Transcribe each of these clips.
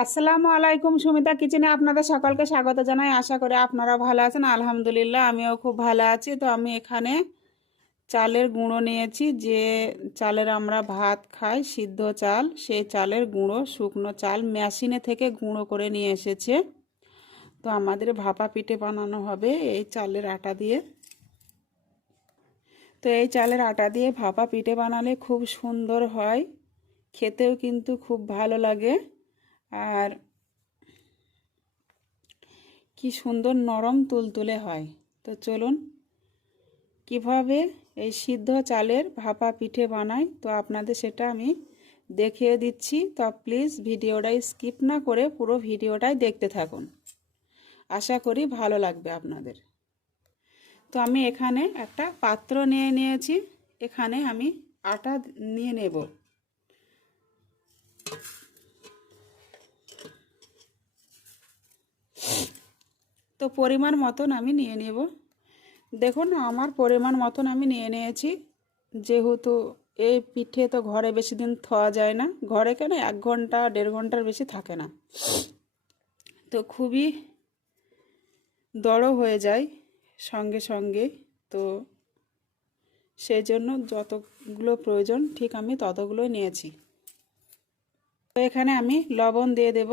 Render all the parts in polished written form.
আসসালামু আলাইকুম। সুমিতা কিচেনে আপনাদের সকলকে স্বাগত জানাই। আশা করি আপনারা ভালো আছেন। আলহামদুলিল্লাহ আমিও খুব ভালো আছি। তো আমি এখানে চালের গুঁড়ো নিয়েছি, যে চালের আমরা ভাত খাই, সিদ্ধ চাল, সেই চালের গুঁড়ো, শুকনো চাল মেশিনে থেকে গুঁড়ো করে নিয়ে এসেছে। তো আমাদের ভাপা পিঠে বানানো হবে এই চালের আটা দিয়ে। তো এই চালের আটা দিয়ে ভাপা পিঠে বানালে খুব সুন্দর হয়, খেতেও কিন্তু খুব ভালো লাগে। আর কি সুন্দর নরম তুলতুলে হয়। তো চলুন কিভাবে এই সিদ্ধ চালের ভাপা পিঠে বানাই, তো আপনাদের সেটা আমি দেখিয়ে দিচ্ছি। তো প্লিজ ভিডিওটাই স্কিপ না করে পুরো ভিডিওটাই দেখতে থাকুন, আশা করি ভালো লাগবে আপনাদের। তো আমি এখানে একটা পাত্র নিয়ে নিয়েছি, এখানে আমি আটা নিয়ে নেব। তো পরিমাণ মতন আমি নিয়ে নেব। দেখুন আমার পরিমাণ মতন আমি নিয়ে নিয়েছি। যেহেতু এই পিঠে তো ঘরে বেশি দিন থোয়া যায় না, ঘরে কেন 1 ঘন্টা 1.5 ঘন্টার বেশি থাকে না, তো খুবই দড়ো হয়ে যায় সঙ্গে সঙ্গে। তো সেই জন্য যতগুলো প্রয়োজন ঠিক আমি ততগুলোই নিয়েছি। তো এখানে আমি লবণ দিয়ে দেব।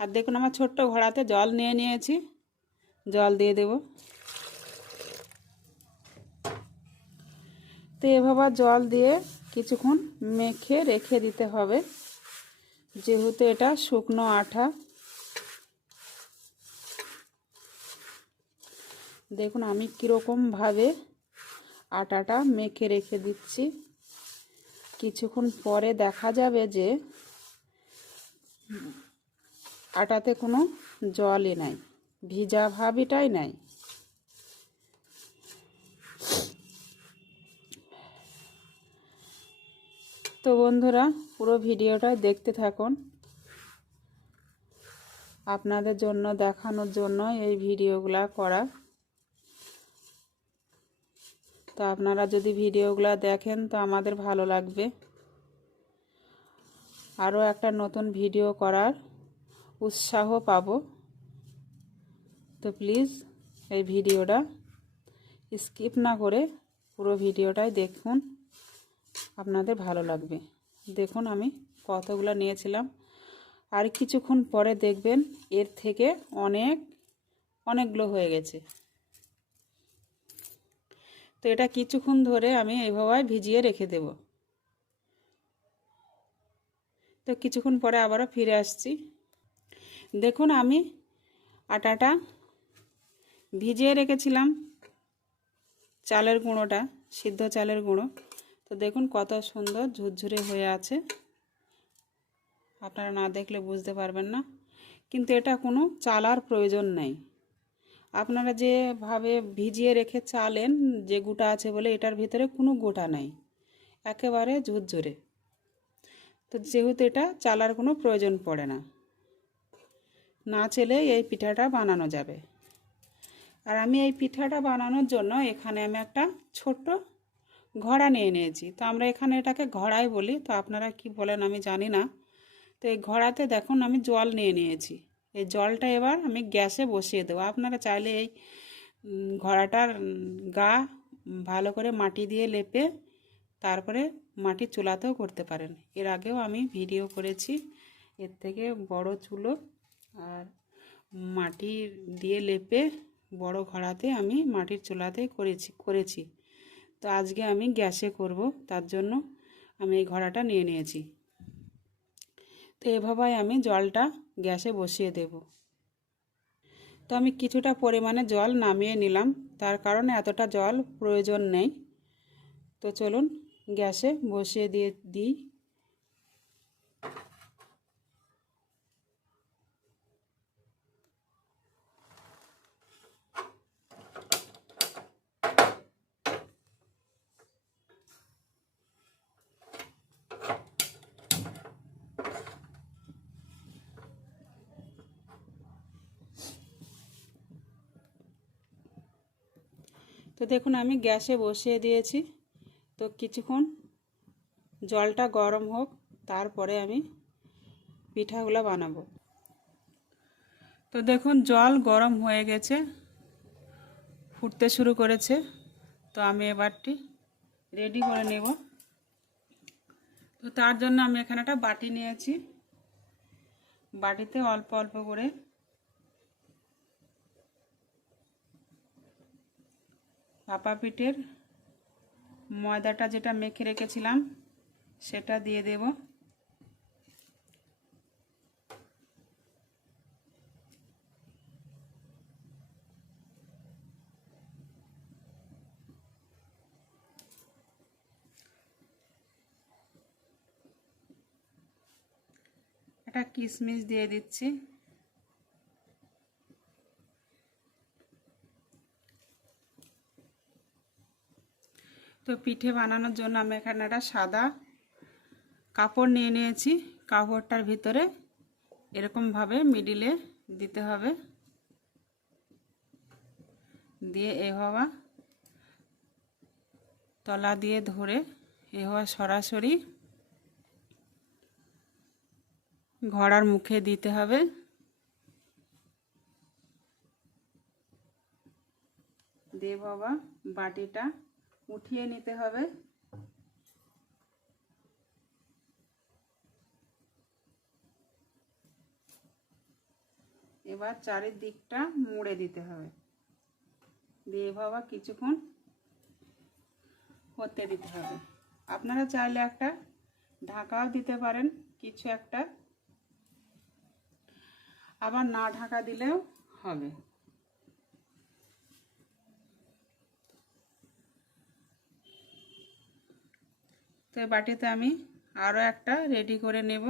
আর দেখুন আমার ছোট্ট ঘড়াতে জল নিয়ে নিয়েছি, জল দিয়ে দেব। তো এভাবে জল দিয়ে কিছুক্ষণ মেখে রেখে দিতে হবে, যেহেতু এটা শুকনো আটা। দেখুন আমি কীরকমভাবে আটাটা মেখে রেখে দিচ্ছি। কিছুক্ষণ পরে দেখা যাবে যে আটাতে কোনো জলই নাই, ভিজা ভাবটাই নাই। তো বন্ধুরা পুরো ভিডিওটা দেখতে থাকুন, আপনাদের জন্য দেখানোর জন্য এই ভিডিওগুলা করা। তো আপনারা যদি ভিডিওগুলো দেখেন তো আমাদের ভালো লাগবে, আরও একটা নতুন ভিডিও করার উৎসাহ পাব। তো প্লিজ এই ভিডিওটা স্কিপ না করে পুরো ভিডিওটাই দেখুন, আপনাদের ভালো লাগবে। দেখুন আমি কতগুলো নিয়েছিলাম, আর কিছুক্ষণ পরে দেখবেন এর থেকে অনেকগুলো হয়ে গেছে। তো এটা কিছুক্ষণ ধরে আমি এইভাবে ভিজিয়ে রেখে দেব। তো কিছুক্ষণ পরে আবারও ফিরে আসছি। দেখুন আমি আটাটা ভিজিয়ে রেখেছিলাম, চালের গুঁড়োটা, সিদ্ধ চালের গুঁড়ো। তো দেখুন কত সুন্দর ঝুরঝুরে হয়ে আছে, আপনারা না দেখলে বুঝতে পারবেন না। কিন্তু এটা কোনো চালার প্রয়োজন নেই। আপনারা যেভাবে ভিজিয়ে রেখে চালেন, যে গোটা আছে বলে, এটার ভিতরে কোনো গোটা নেই, একেবারে ঝুরঝুরে। তো যেহেতু এটা চালার কোনো প্রয়োজন পড়ে না, না চেলে এই পিঠাটা বানানো যাবে। আর আমি এই পিঠাটা বানানোর জন্য এখানে আমি একটা ছোট্ট ঘড়া নিয়ে নিয়েছি। তো আমরা এখানে এটাকে ঘড়াই বলি, তো আপনারা কি বলেন আমি জানি না। তো এই ঘড়াতে দেখুন আমি জল নিয়ে নিয়েছি। এই জলটা এবার আমি গ্যাসে বসিয়ে দেবো। আপনারা চাইলে এই ঘড়াটার গা ভালো করে মাটি দিয়ে লেপে তারপরে মাটির চুলাতেও করতে পারেন। এর আগেও আমি ভিডিও করেছি, এর থেকে বড় চুলো আর মাটি দিয়ে লেপে বড় ঘড়াতে আমি মাটির চুলাতেই করেছি। তো আজকে আমি গ্যাসে করব, তার জন্য আমি এই ঘড়াটা নিয়ে নিয়েছি। তো এভাবে আমি জলটা গ্যাসে বসিয়ে দেব। তো আমি কিছুটা পরিমাণে জল নামিয়ে নিলাম, তার কারণে এতটা জল প্রয়োজন নেই। তো চলুন গ্যাসে বসিয়ে দিই। তো দেখুন আমি গ্যাসে বসিয়ে দিয়েছি। তো কিছুক্ষণ জলটা গরম হোক, তারপরে আমি পিঠাগুলো বানাবো। তো দেখুন জল গরম হয়ে গেছে, ফুটতে শুরু করেছে। তো আমি এবারটি রেডি করে নেব। তো তার জন্য আমি এখানে একটা বাটি নিয়েছি। বাটিতে অল্প অল্প করে ভাপা পিঠের ময়দাটা যেটা মেখে রেখেছিলাম সেটা দিয়ে দেব। একটা কিশমিশ দিয়ে দিচ্ছি। তো পিঠে বানানোর জন্য আমি এখানে একটা সাদা কাপড় নিয়ে নিয়েছি। কাপড়টার ভিতরে এরকমভাবে মিডিলে দিতে হবে, দিয়ে এভাবে তলা দিয়ে ধরে এভাবে সরাসরি ঘড়ার মুখে দিতে হবে। দিয়ে বাবা বাটিটা উঠিয়ে নিতে হবে। এবার চারিদিকটা মুড়ে দিতে হবে, দিয়ে বাবা কিছুক্ষণ হতে দিতে হবে। আপনারা চাইলে একটা ঢাকাও দিতে পারেন কিছু একটা, আবার না ঢাকা দিলেও হবে। তো এই বাটিতে আমি আরও একটা রেডি করে নেব।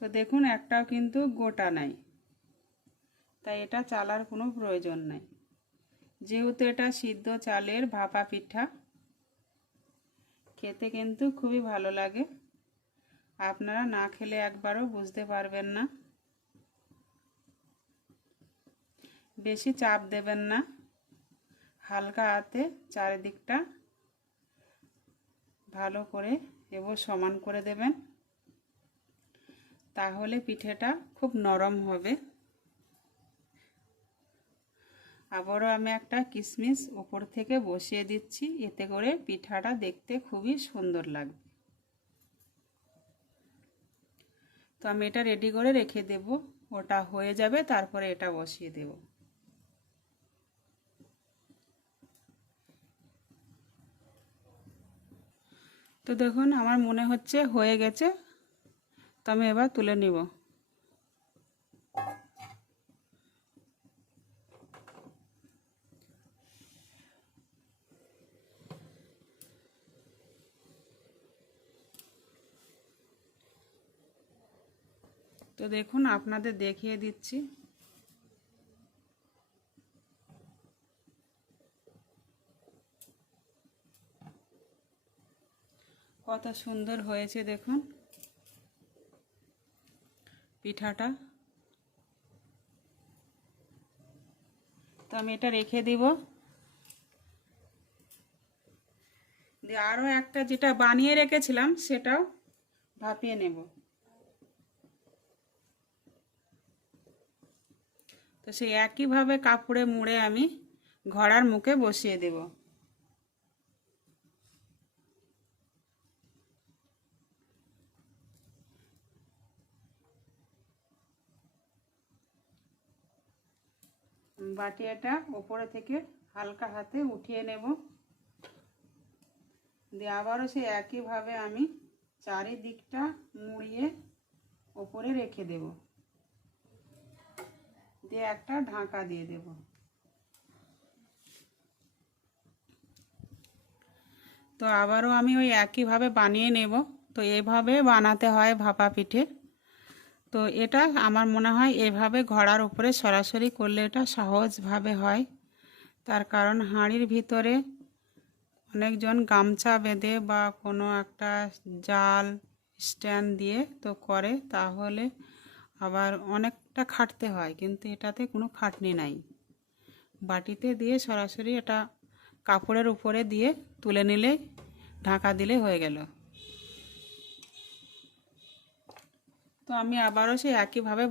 তো দেখুন একটাও কিন্তু গোটা নাই, তাই এটা চালার কোনো প্রয়োজন নাই। যেহেতু এটা সিদ্ধ চালের ভাপা পিঠা, খেতে কিন্তু খুবই ভালো লাগে। আপনারা না খেলে একবারও বুঝতে পারবেন না। বেশি চাপ দেবেন না, হালকা হাতে চারিদিকটা ভালো করে এবং সমান করে দেবেন, তাহলে পিঠেটা খুব নরম হবে। আবারও আমি একটা কিশমিশ উপর থেকে বসিয়ে দিচ্ছি, এতে করে পিঠাটা দেখতে খুবই সুন্দর লাগবে। তো আমি এটা রেডি করে রেখে দেব, ওটা হয়ে যাবে তারপরে এটা বসিয়ে দেব। তো দেখুন আমার মনে হচ্ছে হয়ে গেছে, তো আমি এবার তুলে নিব। তো দেখুন আপনাদের দেখিয়ে দিচ্ছি। কত সুন্দর হয়েছে দেখুন পিঠাটা। তো আমি এটা রেখে দিব, দিয়ে আরও একটা যেটা বানিয়ে রেখেছিলাম সেটাও ভাপিয়ে নেব। তো সেই একইভাবে কাপড়ে মুড়ে আমি ঘড়ার মুখে বসিয়ে দেব। বাটিয়াটা ওপরে থেকে হালকা হাতে উঠিয়ে নেব, দিয়ে আবারও সেই একইভাবে আমি চারিদিকটা মুড়িয়ে ওপরে রেখে দেব, দিয়ে একটা ঢাকা দিয়ে দেব। তো আবারও আমি ওই একইভাবে বানিয়ে নেব। তো এভাবে বানাতে হয় ভাপা পিঠে। তো এটা আমার মনে হয় এভাবে ঘড়ার উপরে সরাসরি করলে এটা সহজভাবে হয়, তার কারণ হাঁড়ির ভিতরে অনেকজন গামছা বেঁধে বা কোনো একটা জাল স্ট্যান্ড দিয়ে তো করে, তাহলে আবার অনেকটা খাটতে হয়, কিন্তু এটাতে কোনো খাটনি নাই। বাটিতে দিয়ে সরাসরি এটা কাপড়ের উপরে দিয়ে তুলে নিলে ঢাকা দিলে হয়ে গেল। তো আমি আবারও সেই একইভাবে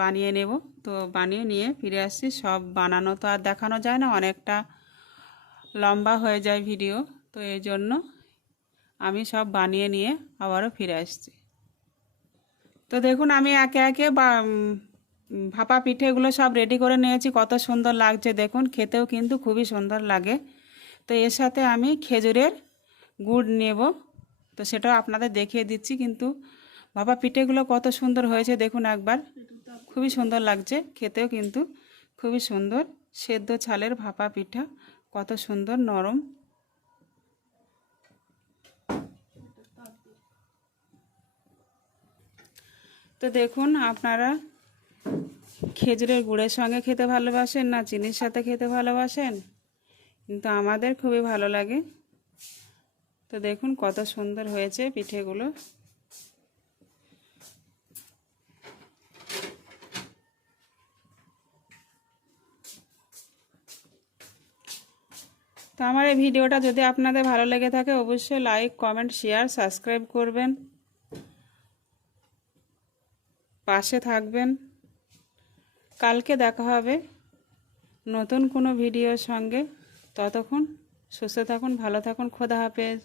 বানিয়ে নেব। তো বানিয়ে নিয়ে ফিরে আসছি। সব বানানো তো আর দেখানো যায় না, অনেকটা লম্বা হয়ে যায় ভিডিও, তো এই জন্য আমি সব বানিয়ে নিয়ে আবারও ফিরে আসছি। তো দেখুন আমি একে একে ভাপা পিঠেগুলো সব রেডি করে নিয়েছি। কত সুন্দর লাগছে দেখুন, খেতেও কিন্তু খুবই সুন্দর লাগে। তো এর সাথে আমি খেজুরের গুড় নেব, তো সেটাও আপনাদের দেখিয়ে দিচ্ছি। কিন্তু ভাপা পিঠেগুলো কত সুন্দর হয়েছে দেখুন একবার, খুবই সুন্দর লাগছে, খেতেও কিন্তু খুবই সুন্দর। সেদ্ধ ছালের ভাপা পিঠা, কত সুন্দর নরম। তো দেখুন আপনারা খেজুরের গুড়ের সঙ্গে খেতে ভালোবাসেন না চিনির সাথে খেতে ভালোবাসেন, কিন্তু আমাদের খুবই ভালো লাগে। তো দেখুন কত সুন্দর হয়েছে পিঠেগুলো। তো আমার এই ভিডিওটা যদি আপনাদের ভালো লেগে থাকে অবশ্যই লাইক, কমেন্ট, শেয়ার, সাবস্ক্রাইব করবেন, পাশে থাকবেন। কালকে দেখা হবে নতুন কোনো ভিডিওর সঙ্গে। ততক্ষণ সুস্থ থাকুন, ভালো থাকুন, খোদা হাফেজ।